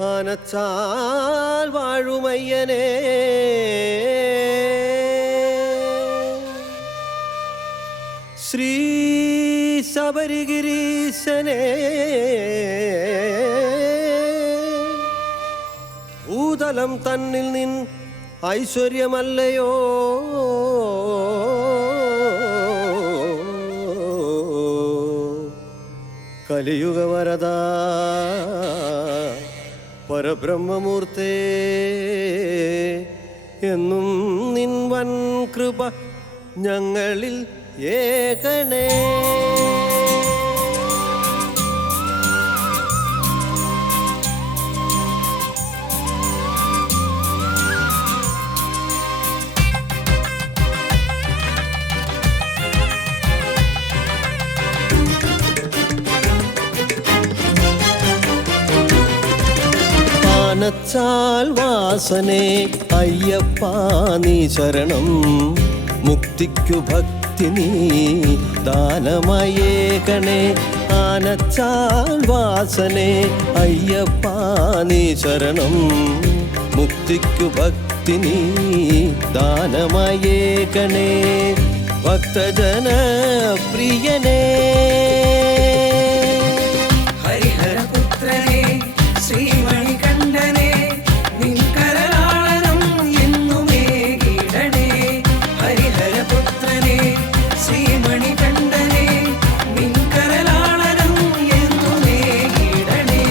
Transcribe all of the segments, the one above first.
ആനച്ചാൽ വാഴുമയ്യനേ ശ്രീ ശബരിഗിരീശനേ ഭൂതലം തന്നിൽ നിൻ ഐശ്വര്യമല്ലയോ കലിയുഗവരദാ പരബ്രഹ്മമൂർത്തേ എന്നും നിൻ വൻ കൃപ ഞങ്ങളിൽ ഏകണേ. ആനച്ചാൽ വാസനേ അയ്യപ്പ നീ ശരണം, മുക്തിക്കു ഭക്തി നീ ദാനമയേകണേ. ആനച്ചാൽ വാസനേ അയ്യപ്പ നീ ശരണം, മുക്തിക്കു ഭക്തി നീ ദാനമയേകണേ. ഭക്തജന പ്രിയനേ ഹരിഹരപുത്രനേ ശ്രീമണികണ്ഠനേ നിൻകരലാളനം എന്നുമേകിടണേ. ഹരിഹരപുത്രനേ ശ്രീമണികണ്ഠനേ നിൻകരലാളനം എന്നുമേകിടണേ.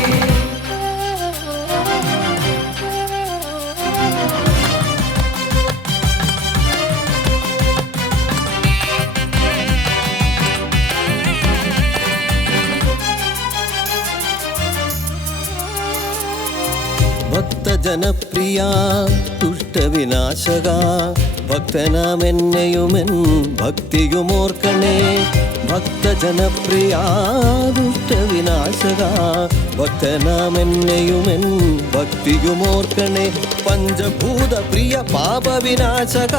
ഭക്തജനപ്രിയ ദുഷ്ടവിനാശക, ഭക്തനാമെന്നെയുമെൻ ഭക്തിയുമോർക്കണേ. ഭക്തജനപ്രിയ ദുഷ്ടവിനാശക, ഭക്തനാമെന്നെയുമെൻ ഭക്തിയുമോർക്കണേ. പഞ്ചഭൂത പ്രിയ പാപവിനാശക,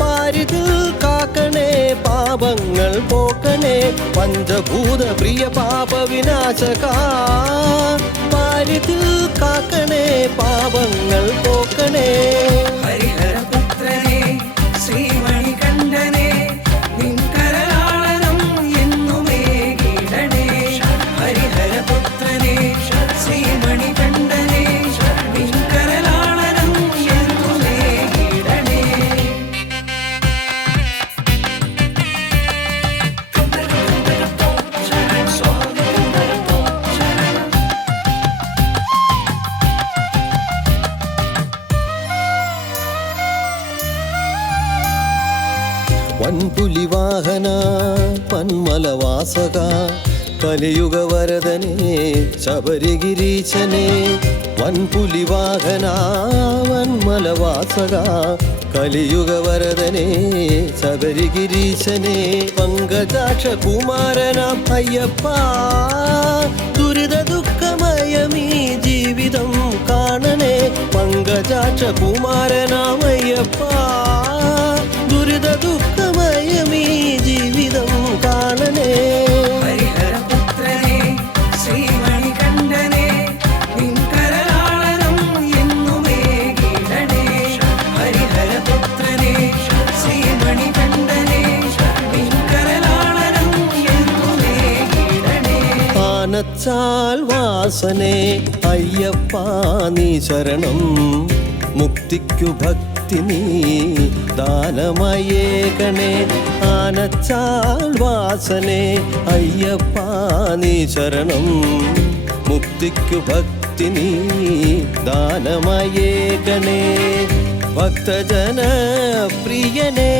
പാരിതിൽ കാക്കണേ പാപങ്ങൾ പോക്കണേ. പഞ്ചഭൂത പ്രിയ പാപവിനാശക, പാരിതിൽ കാക്കണേ പാപങ്ങൾ പോക്കണേ. ഹരിഹരപുത്രനേ ശ്രീമണികണ്ഠനേ നിൻകരലാളനം എന്നുമേകിടണേ. ഹരിഹരപുത്രനേ ശ്രീമണികണ്ഠനേ നിൻകരലാളനം എന്നുമേകിടണേ. വൻപുലിവാഹന പന്മലവാസക, കലിയുഗവരദനേ ശബരിഗിരീശനേ. വൻപുലിവാഹന വന്മലവാസക, കലിയുഗവരദനേ ശബരിഗിരീശനേ. പങ്കജാക്ഷ കുമാരനാം അയ്യപ്പ, ദുരിത ദുഃഖമയമീ ജീവിതം കാണണേ. പങ്കജാക്ഷ കുമാരനാം അയ്യപ്പ, ദുരിത ദുഃഖമയമീ ജീവിതം കാണണേ. ഹരിഹരപുത്രനേ ശ്രീമണികണ്ഠനേ നിൻകരലാളനം എന്നുമേകിടണേ. ഹരിഹരപുത്രനേ ശ്രീമണികണ്ഠനേ നിൻകരലാളനം എന്നുമേകിടണേ. ആനച്ചാൽ വാസനേ അയ്യപ്പ നീ ശരണം, മുക്തിക്കു ഭക്തി നീ ദാനമയേകണേ. ആനച്ചാൽ വാസനേ അയ്യപ്പ നീ ശരണം, മുക്തിക്കു ഭക്തി നീ ദാനമയേകണേ. ഭക്തജന പ്രിയനേ